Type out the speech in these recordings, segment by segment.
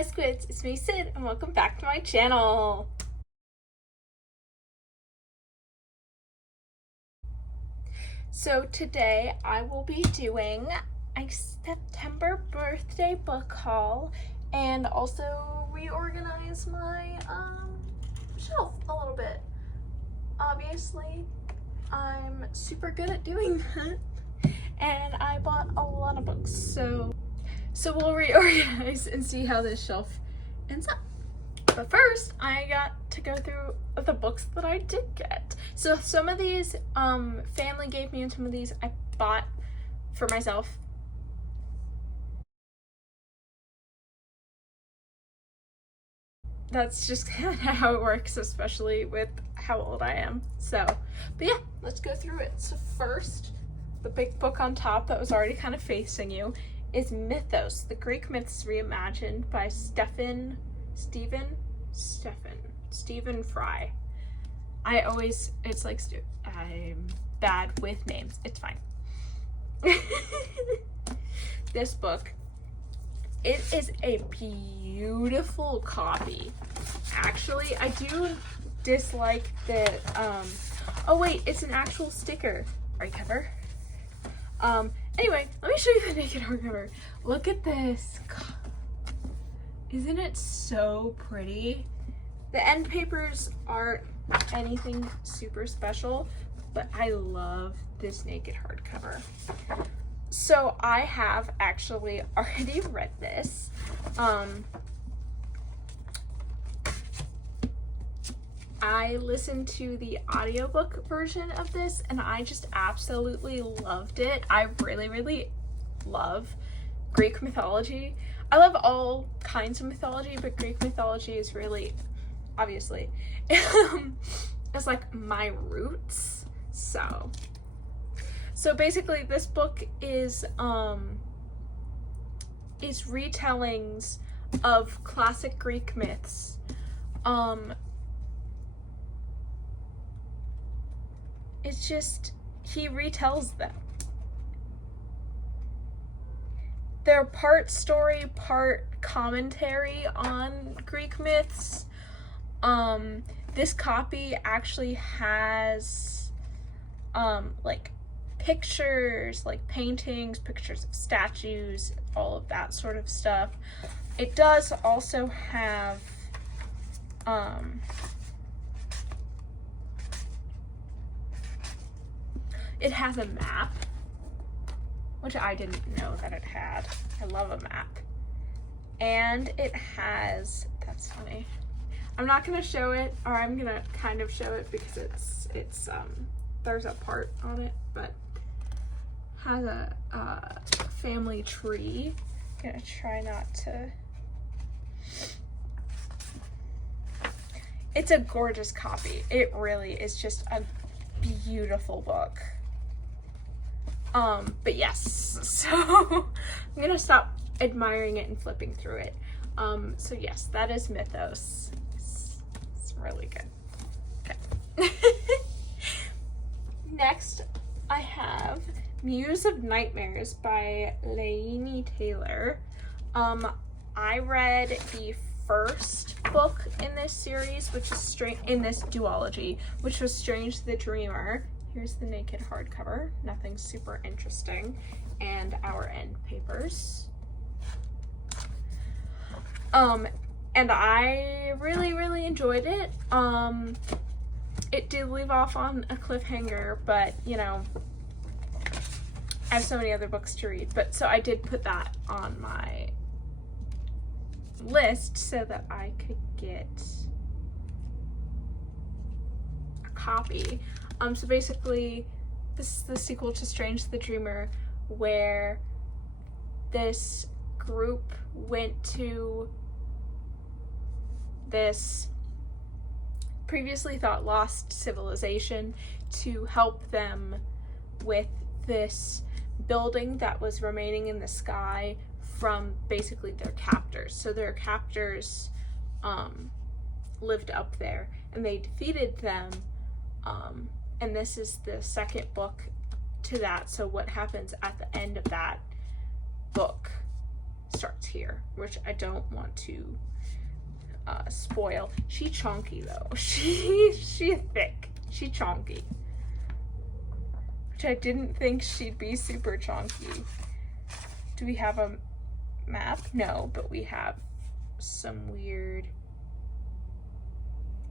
Hi Squids, it's me Sid and welcome back to my channel. So today I will be doing a September birthday book haul and also reorganize my shelf a little bit. Obviously, I'm super good at doing that and I bought a lot of books, so we'll reorganize and see how this shelf ends up. But first, I got to go through the books that I did get. So some of these family gave me and some of these I bought for myself. That's just kind of how it works, especially with how old I am. So, but yeah, let's go through it. So first, the big book on top that was already kind of facing you is Mythos, the Greek Myths Reimagined by Stephen Fry. I'm bad with names. It's fine. This book, it is a beautiful copy. Actually, I do dislike the, oh wait, it's an actual sticker hardcover. Anyway, let me show you the naked hardcover. Look at this. Isn't it so pretty? The end papers aren't anything super special, but I love this naked hardcover. So I have actually already read this. I listened to the audiobook version of this and I just absolutely loved it. I really love Greek mythology. I love all kinds of mythology, but Greek mythology is really, obviously, it's like my roots. So basically this book is retellings of classic Greek myths. It's just, he retells them. They're part story, part commentary on Greek myths. This copy actually has like pictures, like paintings, pictures of statues, all of that sort of stuff. It does also have it has a map, which I didn't know that it had. I love a map. And it has, that's funny. I'm not gonna show it, or I'm gonna kind of show it because it's there's a part on it, but has a family tree. I'm gonna try not to. It's a gorgeous copy. It really is just a beautiful book. But yes, so I'm gonna stop admiring it and flipping through it. So yes, that is Mythos. It's really good. Okay. Next, I have Muse of Nightmares by Laini Taylor. I read the first book in this series, which is in this duology, which was Strange the Dreamer. Here's the naked hardcover, nothing super interesting, and our end papers. And I really enjoyed it. It did leave off on a cliffhanger, but you know, I have so many other books to read, but so I did put that on my list so that I could get a copy. So basically, this is the sequel to Strange the Dreamer, where this group went to this previously thought lost civilization to help them with this building that was remaining in the sky from basically their captors. So their captors lived up there and they defeated them. And this is the second book to that. So what happens at the end of that book starts here, which I don't want to spoil. She chonky though. She thick. She chonky. Which I didn't think she'd be super chonky. Do we have a map? No, but we have some weird...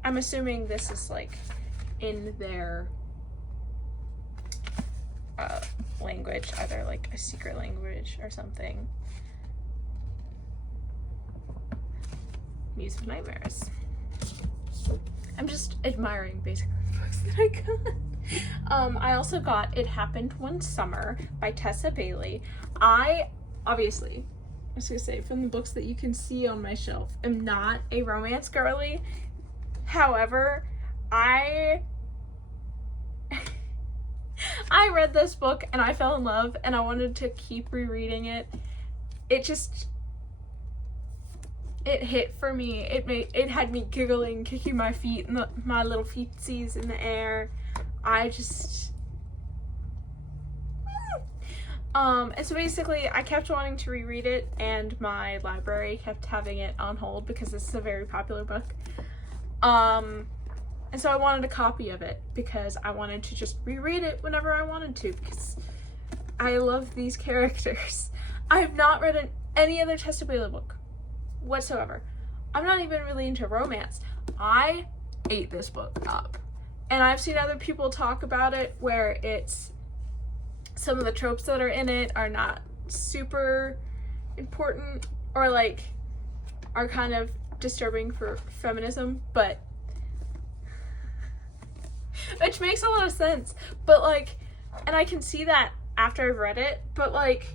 I'm assuming this is like in their language, either like a secret language or something. Muse of Nightmares. I'm just admiring basically the books that I got. I also got It Happened One Summer by Tessa Bailey. I was gonna say, from the books that you can see on my shelf, am not a romance girly. However, I read this book and I fell in love and I wanted to keep rereading it. It hit for me. It had me giggling, kicking my feet and my little feetsies in the air. And so basically I kept wanting to reread it and my library kept having it on hold because this is a very popular book. And so I wanted a copy of it because I wanted to just reread it whenever I wanted to because I love these characters. I have not read any other Tessa Bailey book whatsoever. I'm not even really into romance. I ate this book up. And I've seen other people talk about it where it's some of the tropes that are in it are not super important or like are kind of disturbing for feminism, but which makes a lot of sense, but like, and I can see that after I've read it, but like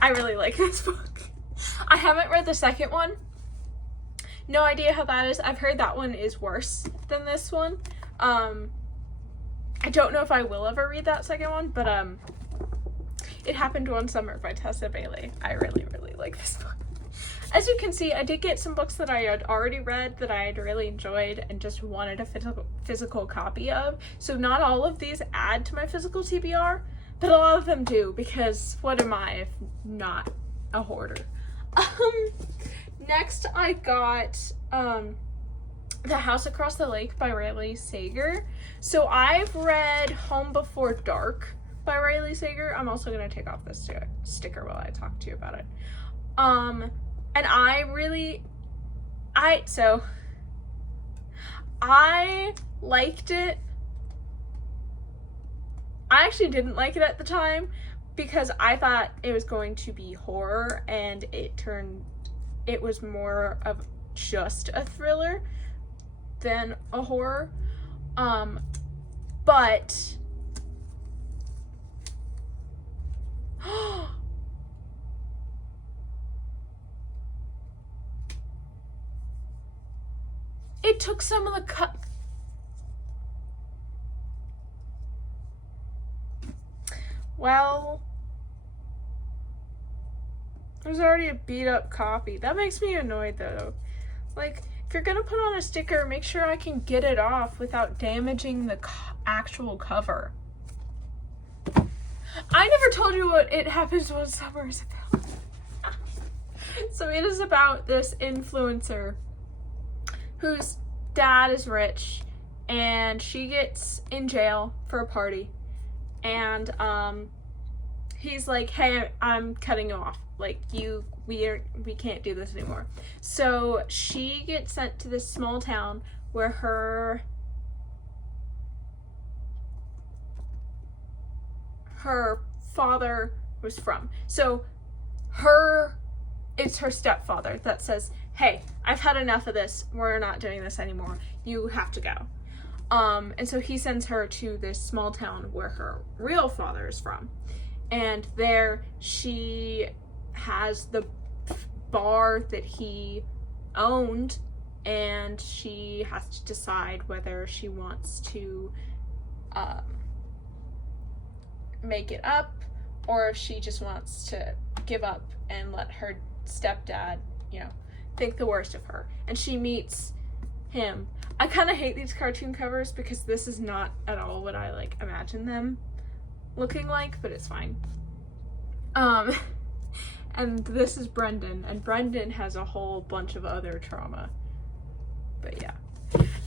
I really like this book. I haven't read the second one. No idea how that is. I've heard that one is worse than this one. I don't know if I will ever read that second one, but It Happened One Summer by Tessa Bailey. I really, really like this book. As you can see, I did get some books that I had already read that I had really enjoyed and just wanted a physical copy of. So not all of these add to my physical TBR, but a lot of them do, because what am I if not a hoarder? Next I got The House Across the Lake by Riley Sager. So I've read Home Before Dark by Riley Sager. I'm also going to take off this sticker while I talk to you about it. And I liked it. I actually didn't like it at the time because I thought it was going to be horror, and it was more of just a thriller than a horror. But it took some of the Well, there's already a beat up copy. That makes me annoyed though. Like, if you're gonna put on a sticker, make sure I can get it off without damaging the actual cover. I never told you what It Happens One Summer is about. So it is about this influencer whose dad is rich and she gets in jail for a party. And he's like, hey, I'm cutting you off. Like, we can't do this anymore. So she gets sent to this small town where her father was from. So it's her stepfather that says, hey, I've had enough of this. We're not doing this anymore. You have to go. And so he sends her to this small town where her real father is from. And there she has the bar that he owned, and she has to decide whether she wants to make it up, or if she just wants to give up and let her stepdad, think the worst of her. And she meets him. I kind of hate these cartoon covers because this is not at all what I like imagine them looking like, but it's fine. And this is Brendan, and Brendan has a whole bunch of other trauma. But yeah.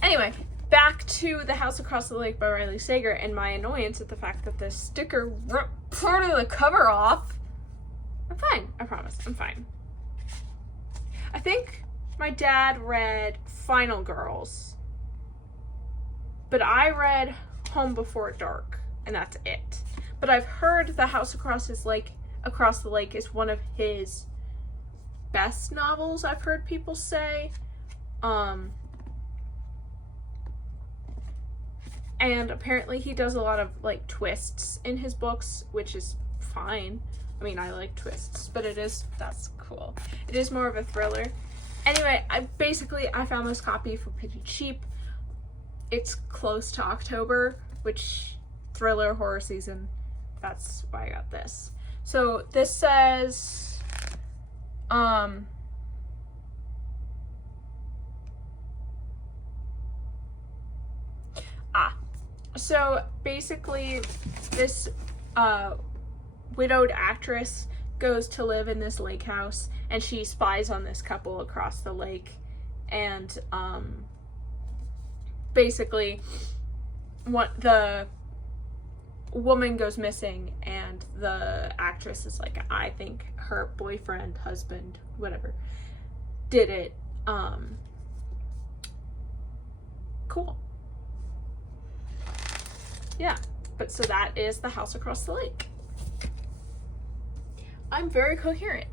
Anyway, back to The House Across the Lake by Riley Sager and my annoyance at the fact that this sticker ripped part of the cover off. I'm fine, I promise, I'm fine. I think my dad read Final Girls, but I read Home Before Dark, and that's it. But I've heard The House Across the Lake is one of his best novels, I've heard people say. And apparently he does a lot of like twists in his books, which is fine. I mean, I like twists, but that's cool. It is more of a thriller. Anyway, I found this copy for pretty cheap. It's close to October, which thriller horror season, that's why I got this. So this says, so basically this widowed actress goes to live in this lake house, and she spies on this couple across the lake, and basically the woman goes missing, and the actress is like, I think her boyfriend, husband, whatever, did it. Cool. Yeah, but so that is The House Across the Lake. I'm very coherent.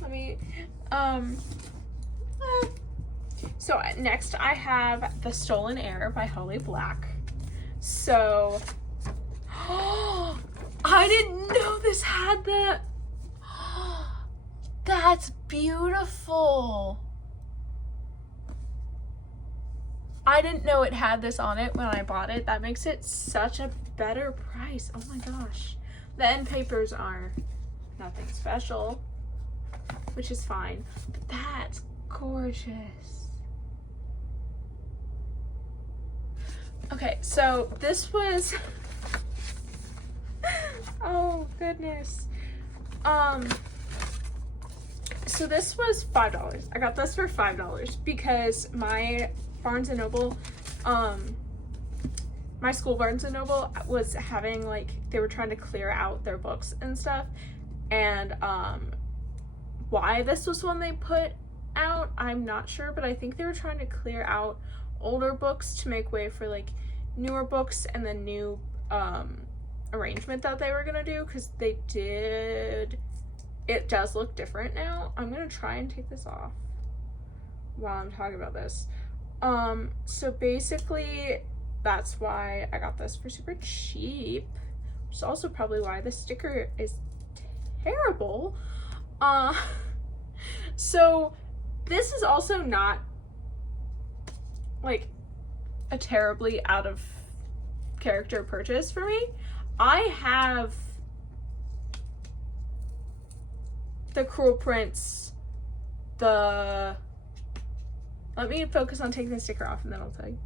Let me, so next I have The Stolen Heir by Holly Black. So, I didn't know this had the, that's beautiful. I didn't know it had this on it when I bought it. That makes it such a better price. Oh my gosh. The end papers are nothing special, which is fine, but that's gorgeous. Okay, so this was, oh goodness. So this was $5. I got this for $5 because my Barnes & Noble, my school Barnes & Noble was having, like, they were trying to clear out their books and stuff, and why this was one they put out, I'm not sure, but I think they were trying to clear out older books to make way for, like, newer books and the new arrangement that they were gonna do, because they did, it does look different now. I'm gonna try and take this off while I'm talking about this. So basically that's why I got this for super cheap, which is also probably why the sticker is terrible. So this is also not like a terribly out of character purchase for me. I have the Cruel Prince, let me focus on taking the sticker off and then I'll tell you.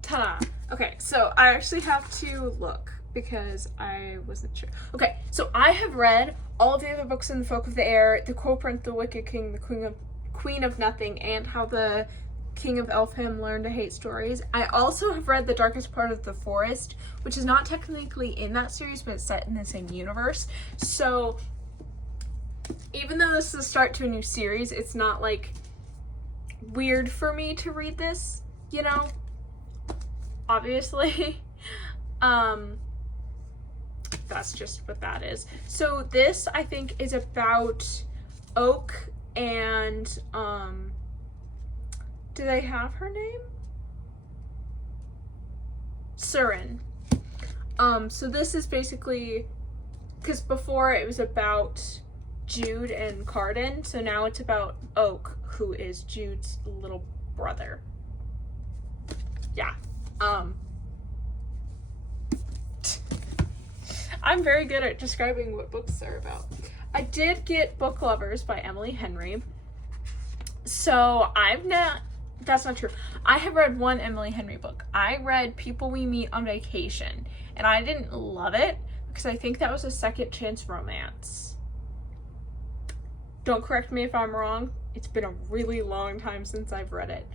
Ta-da! Okay, so I actually have to look because I wasn't sure. Okay, so I have read all of the other books in the Folk of the Air, The Cruel Prince, The Wicked King, The Queen of Nothing, and How the King of Elfham Learned to Hate Stories. I also have read The Darkest Part of the Forest, which is not technically in that series, but it's set in the same universe. So even though this is the start to a new series, it's not like weird for me to read this, you know, obviously. That's just what that is. So this, I think, is about Oak and do they have her name? Surin. So this is basically, because before it was about Jude and Carden, so now it's about Oak, who is Jude's little brother. Yeah. I'm very good at describing what books are about. I did get Book Lovers by Emily Henry. So that's not true. I have read one Emily Henry book. I read People We Meet on Vacation, and I didn't love it because I think that was a second chance romance. Don't correct me if I'm wrong. It's been a really long time since I've read it.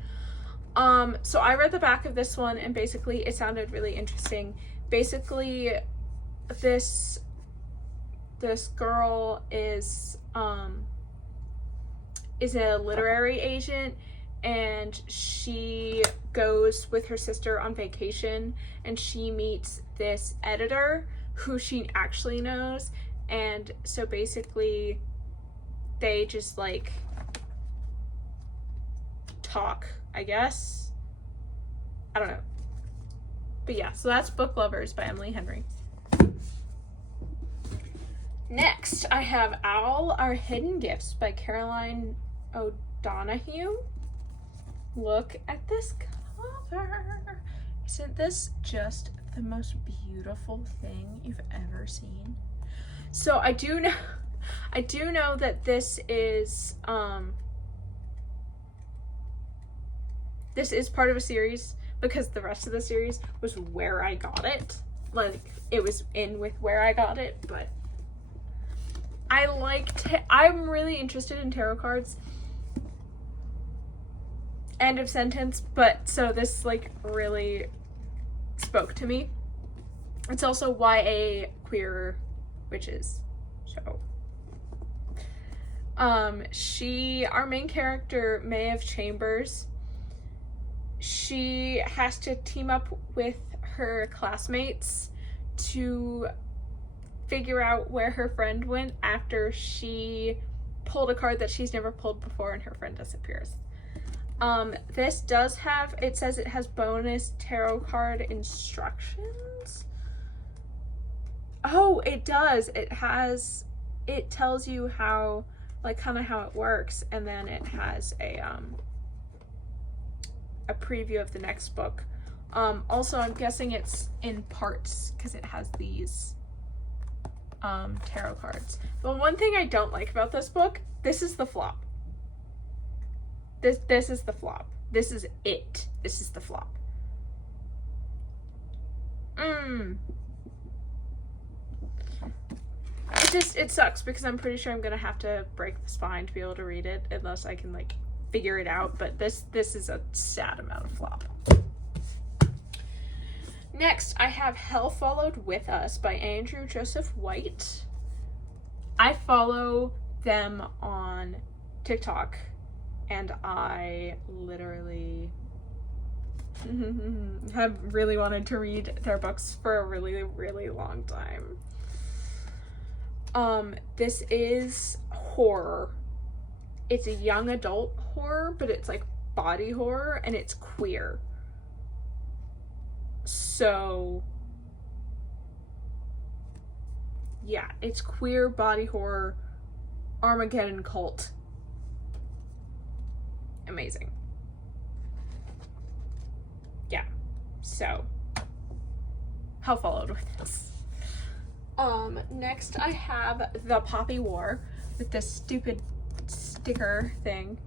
So I read the back of this one, and basically it sounded really interesting. Basically, this girl is a literary agent, and she goes with her sister on vacation, and she meets this editor who she actually knows, and so basically they just like talk, I guess. I don't know. But yeah, so that's Book Lovers by Emily Henry. Next, I have Owl, Our Hidden Gifts by Caroline O'Donoghue. Look at this cover. Isn't this just the most beautiful thing you've ever seen? So I do know that this is part of a series, because the rest of the series was Where I Got It. Like, it was in with Where I Got It, but I'm really interested in tarot cards. End of sentence. But so this like really spoke to me. It's also YA queer witches show. Our main character, Maeve Chambers, she has to team up with her classmates to figure out where her friend went after she pulled a card that she's never pulled before and her friend disappears. This does have, it says it has bonus tarot card instructions. Oh, it does. It tells you how, like, kind of how it works, and then it has a preview of the next book. Also, I'm guessing it's in parts because it has these tarot cards. But one thing I don't like about this book, this is the flop. This is the flop. This is it. This is the flop. It sucks because I'm pretty sure I'm gonna have to break the spine to be able to read it unless I can like figure it out, but this is a sad amount of flop. Next, I have Hell Followed With Us by Andrew Joseph White. I follow them on TikTok, and I literally have really wanted to read their books for a really, really long time. This is horror. It's a young adult horror, but it's like body horror, and it's queer. So yeah, it's queer body horror, Armageddon cult. Amazing. Yeah, so Hell Followed With Us. Next I have The Poppy War with this stupid sticker thing,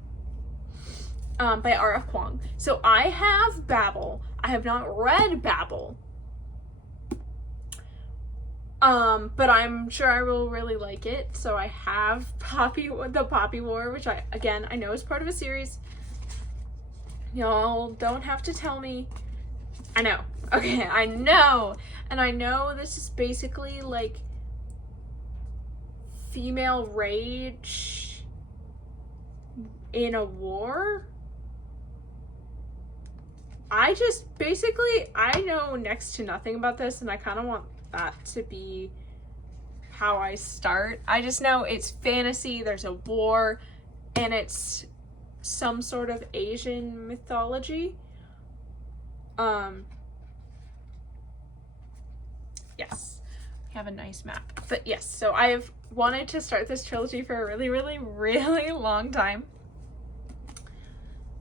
by R.F. Kuang. So I have Babel. I have not read Babel. But I'm sure I will really like it. So I have The Poppy War, which I know is part of a series. Y'all don't have to tell me. I know. Okay, I know. And I know this is basically like female rage in a war. I know next to nothing about this, and I kind of want that to be how I start. I just know it's fantasy, there's a war, and it's some sort of Asian mythology. Yes, we have a nice map. But yes, so I've wanted to start this trilogy for a really, really, really long time.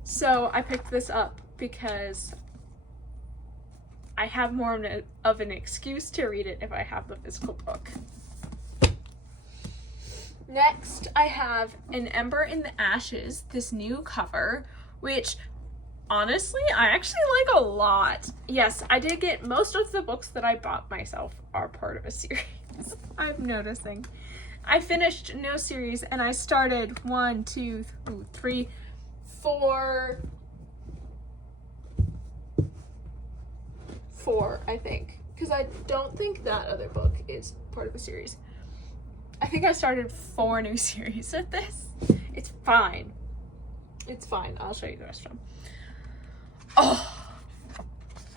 So I picked this up because I have more of an excuse to read it if I have the physical book. Next, I have An Ember in the Ashes, this new cover, which honestly, I actually like a lot. Yes, I did get most of the books that I bought myself are part of a series. I'm noticing. I finished no series and I started 4, I think. Because I don't think that other book is part of a series. I think I started 4 new series with this. It's fine. It's fine. I'll show you the rest of them. Oh,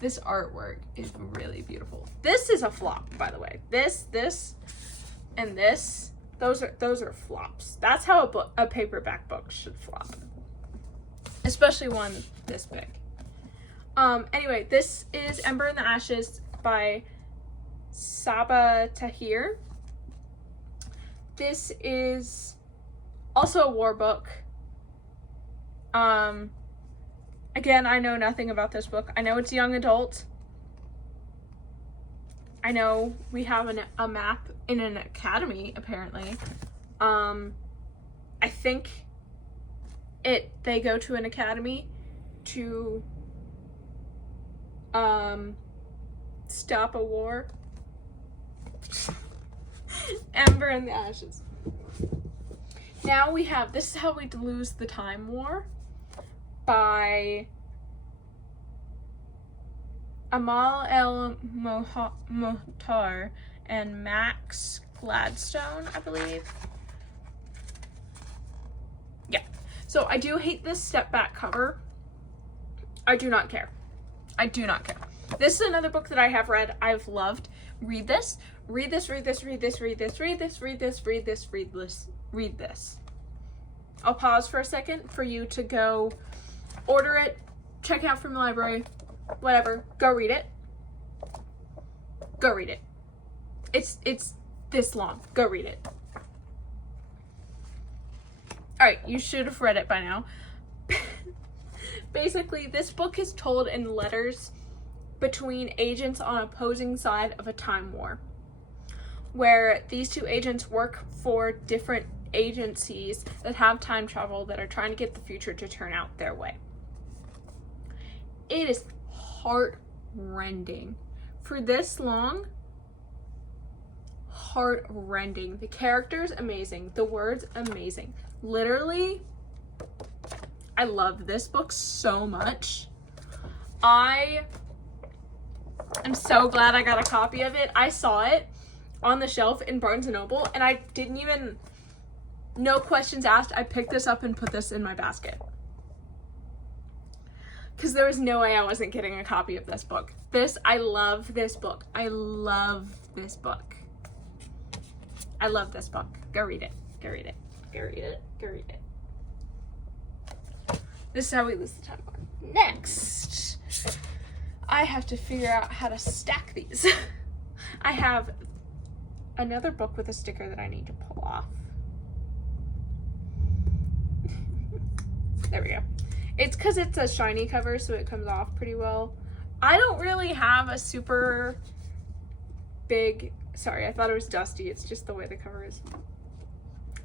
this artwork is really beautiful. This is a flop, by the way. This, and this, those are flops. That's how a paperback book should flop. Especially one this big. Anyway, this is Ember in the Ashes by Saba Tahir. This is also a war book. Again, I know nothing about this book. I know it's young adult. I know we have a map in an academy, apparently. I think they go to an academy to stop a war. Ember in the Ashes. Now we have This Is How We Lose the Time War by Amal El Mohtar and Max Gladstone, I believe. Yeah. So I do hate this step back cover. I do not care. I do not care. This is another book that I have read. I've loved. Read this. Read this, read this, read this, read this, read this, read this, read this, read this, read this. I'll pause for a second for you to go order it, check it out from the library, whatever. Go read it. Go read it. It's this long. Go read it. Alright, you should have read it by now. Basically, this book is told in letters between agents on opposing side of a time war, where these two agents work for different agencies that have time travel that are trying to get the future to turn out their way. It is heart-rending. For this long, heart-rending. The characters, amazing. The words, amazing. Literally, I love this book so much. I am so glad I got a copy of it. I saw it on the shelf in Barnes & Noble, and I didn't even, no questions asked, I picked this up and put this in my basket. Because there was no way I wasn't getting a copy of this book. I love this book. I love this book. I love this book. Go read it. Go read it. Go read it. Go read it. This is How We Lose the Time War. Next, I have to figure out how to stack these. I have another book with a sticker that I need to pull off. There we go. It's because it's a shiny cover, so it comes off pretty well. I don't really have a super big, sorry, I thought it was dusty. It's just the way the cover is.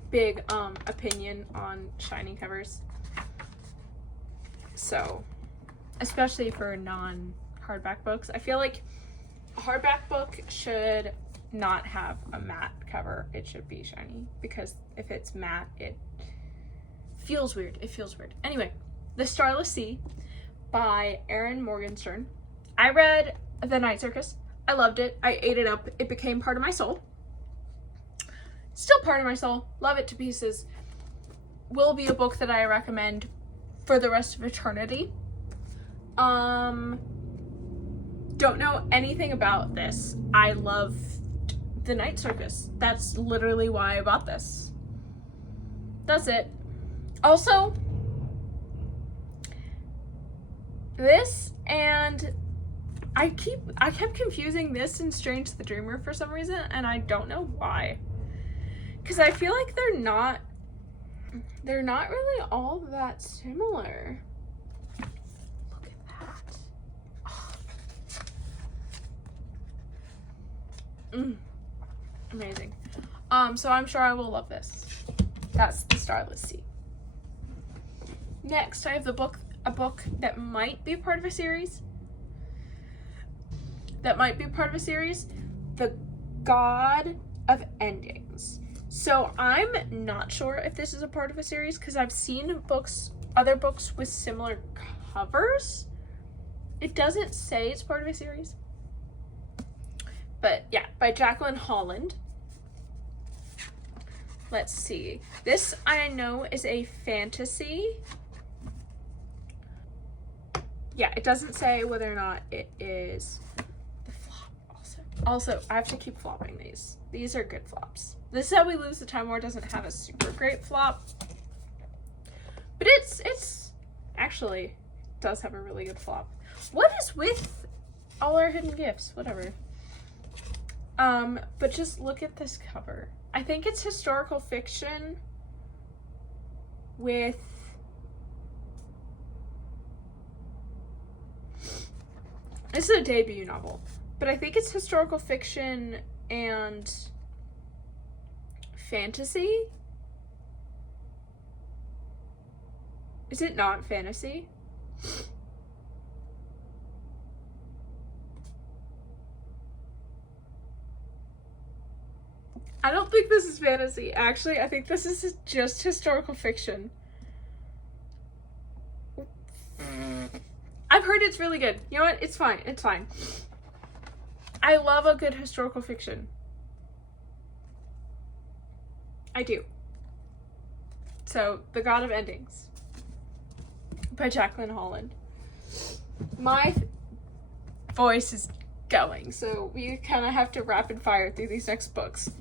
Big opinion on shiny covers. So, especially for non-hardback books, I feel like a hardback book should not have a matte cover. It should be shiny, because if it's matte, it feels weird. It feels weird. Anyway, The Starless Sea by Erin Morgenstern. I read The Night Circus. I loved it. I ate it up. It became part of my soul. Still part of my soul. Love it to pieces. Will be a book that I recommend for the rest of eternity. Don't know anything about this. I loved The Night Circus. That's literally why I bought this. That's it. Also, this and I kept confusing this and Strange the Dreamer for some reason, and I don't know why. Because I feel like they're not really all that similar. Look at that. Oh. Amazing. So I'm sure I will love this. That's the Starless Sea. Next, I have a book that might be part of a series. The God of Endings. So I'm not sure if this is a part of a series because I've seen other books with similar covers. It doesn't say it's part of a series. But yeah, by Jacqueline Holland. Let's see. This I know is a fantasy. Yeah, it doesn't say whether or not it is the flop also. I have to keep flopping these. These are good flops. This is How We Lose the Time War doesn't have a super great flop. But it's actually does have a really good flop. What is with all our hidden gifts? Whatever. But just look at this cover. I think it's historical fiction with this is a debut novel, but I think it's historical fiction and fantasy. Is it not fantasy? I don't think this is fantasy. Actually, I think this is just historical fiction. I've heard it's really good. You know what? It's fine. It's fine. I love a good historical fiction. I do. So, The God of Endings by Jacqueline Holland. My voice is going, so we kind of have to rapid fire through these next books.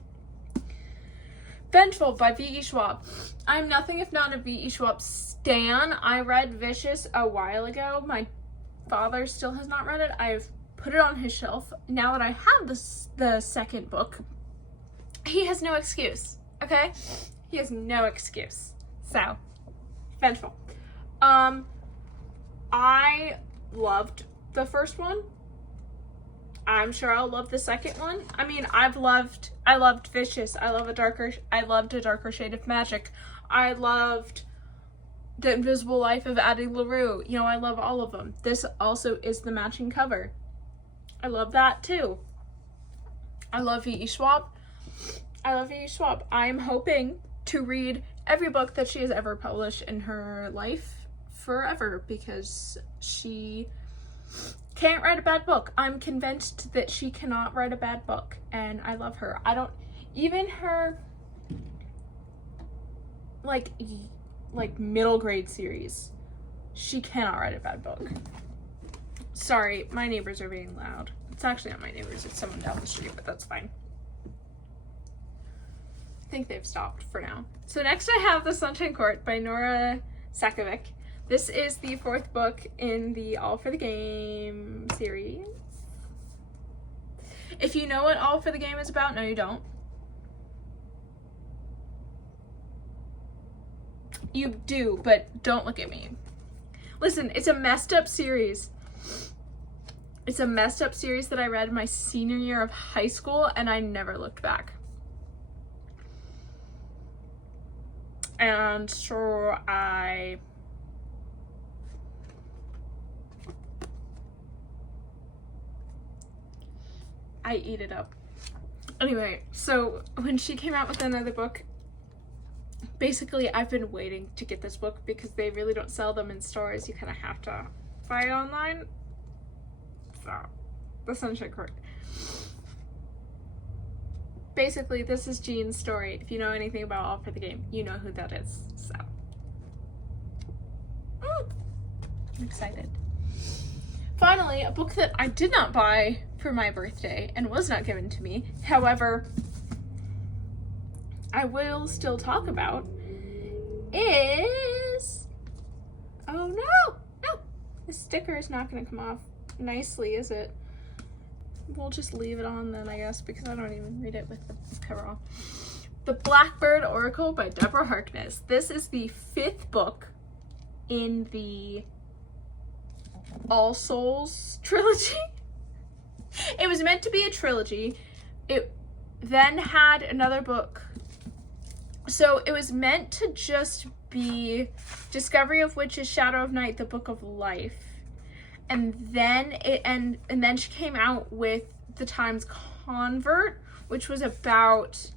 Vengeful by V.E. Schwab. I'm nothing if not a V.E. Schwab stan. I read Vicious a while ago. My father still has not read it. I've put it on his shelf. Now that I have the second book, he has no excuse, okay? He has no excuse. So, Vengeful. I loved the first one. I'm sure I'll love the second one. I mean, I loved Vicious. I loved A Darker Shade of Magic. I loved The Invisible Life of Addie LaRue. You know, I love all of them. This also is the matching cover. I love that too. I love V.E. Schwab. I'm hoping to read every book that she has ever published in her life forever because she can't write a bad book. I'm convinced that she cannot write a bad book, and I love her. Even her like middle grade series, she cannot write a bad book. Sorry, my neighbors are being loud. It's actually not my neighbors, it's someone down the street, but that's fine. I think they've stopped for now. So next I have The Sunshine Court by Nora Sakovic. This is the fourth book in the All for the Game series. If you know what All for the Game is about, no you don't. You do, but don't look at me. Listen, it's a messed up series. It's a messed up series that I read my senior year of high school, and I never looked back. And so I eat it up. Anyway, so when she came out with another book, basically I've been waiting to get this book because they really don't sell them in stores. You kind of have to buy it online. So, The Sunshine Court. Basically, this is Jean's story. If you know anything about All for the Game, you know who that is. So, I'm excited. Finally, a book that I did not buy for my birthday and was not given to me. However, I will still talk about is... Oh no! No! The sticker is not going to come off nicely, is it? We'll just leave it on then, I guess, because I don't even read it with the cover off. The Blackbird Oracle by Deborah Harkness. This is the fifth book in the All Souls trilogy. It was meant to be a trilogy. It then had another book So it was meant to just be Discovery of Witches, Shadow of Night, the Book of Life. And then then she came out with The Times Convert, which was about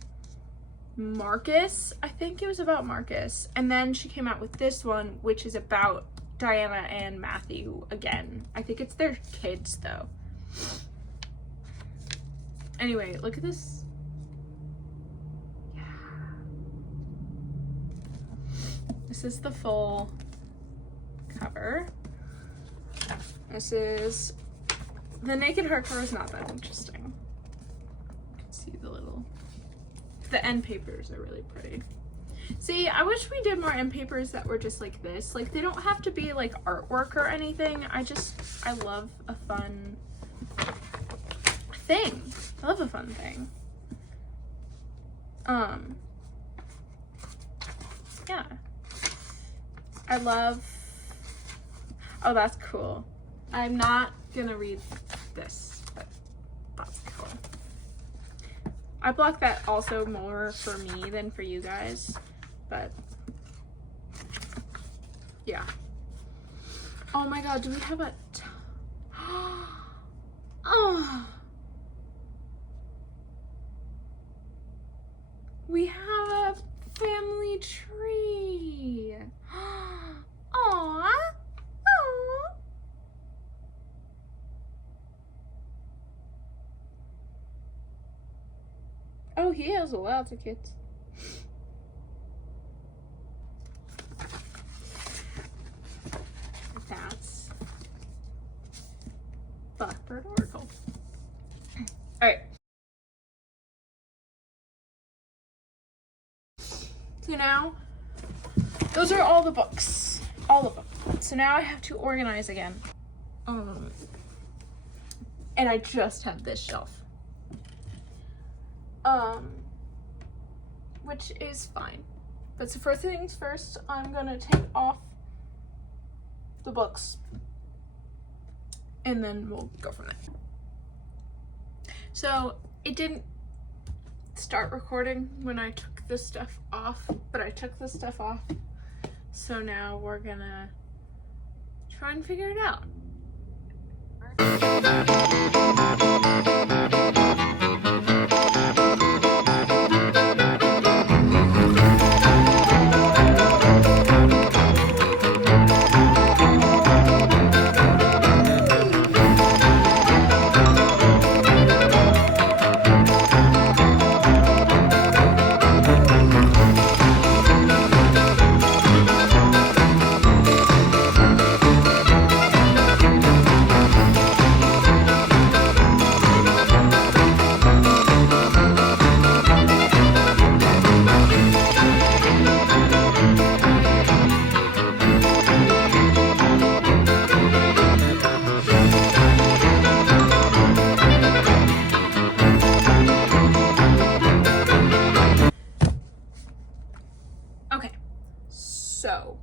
Marcus. I think it was about Marcus. And then she came out with this one, which is about Diana and Matthew again. I think it's their kids though. Anyway, look at this. Yeah. This is the full cover. This is the naked hardcover is not that interesting. You can see the end papers are really pretty. See, I wish we did more end papers that were just like this. Like, they don't have to be like artwork or anything. I love a fun thing. I love a fun thing. Yeah. I love, oh, that's cool. I'm not gonna read this, but that's cool. I block that also more for me than for you guys, but yeah. Oh my god, do we have a oh, we have a family tree. Aww. Aww. Oh, he has lots of kids. That's Blackbird Oracle. Alright. So now, those are all the books. All of them. So now I have to organize again. And I just have this shelf. Which is fine. But so first things first, I'm gonna take off the books. And then we'll go from there. So it didn't start recording when I took this stuff off, but I took this stuff off. So now we're gonna try and figure it out. So,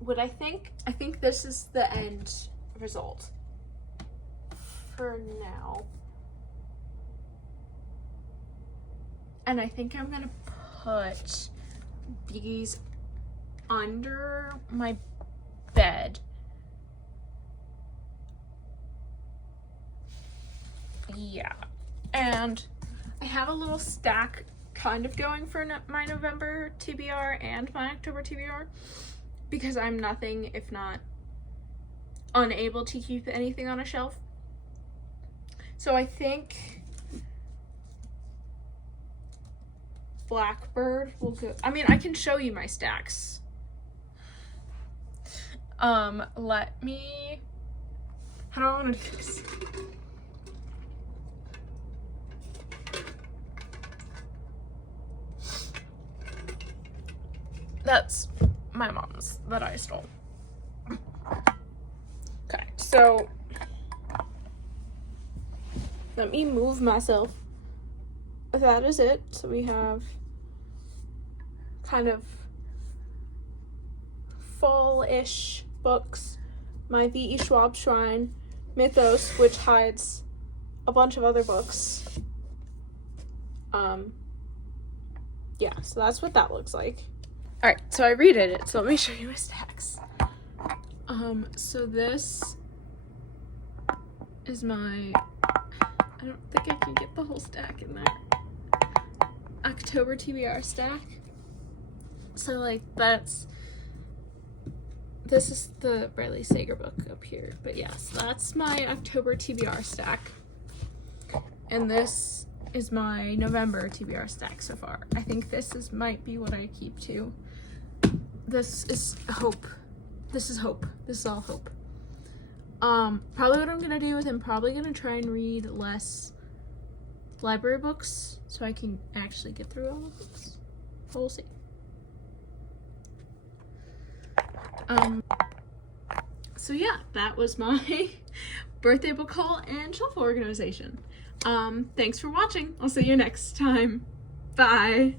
what I think this is the end result for now. And I think I'm gonna put these under my bed. Yeah. And I have a little stack kind of going for my November TBR and my October TBR because I'm nothing if not unable to keep anything on a shelf. So I think Blackbird will go. I mean, I can show you my stacks. Let me, how do I want to do this? That's my mom's that I stole. Okay, so let me move myself. That is it. So we have kind of fall-ish books. My V.E. Schwab Shrine, Mythos, which hides a bunch of other books. yeah, so that's what that looks like. All right, so I redid it. So let me show you my stacks. So this is my, I don't think I can get the whole stack in there, October TBR stack. So like this is the Riley Sager book up here, but yes, that's my October TBR stack. And this is my November TBR stack so far. I think this might be what I keep too. This is hope. This is hope. This is all hope. Probably what I'm gonna do is I'm probably gonna try and read less library books so I can actually get through all the books. We'll see. So yeah, that was my birthday book haul and shelf organization. Thanks for watching. I'll see you next time. Bye.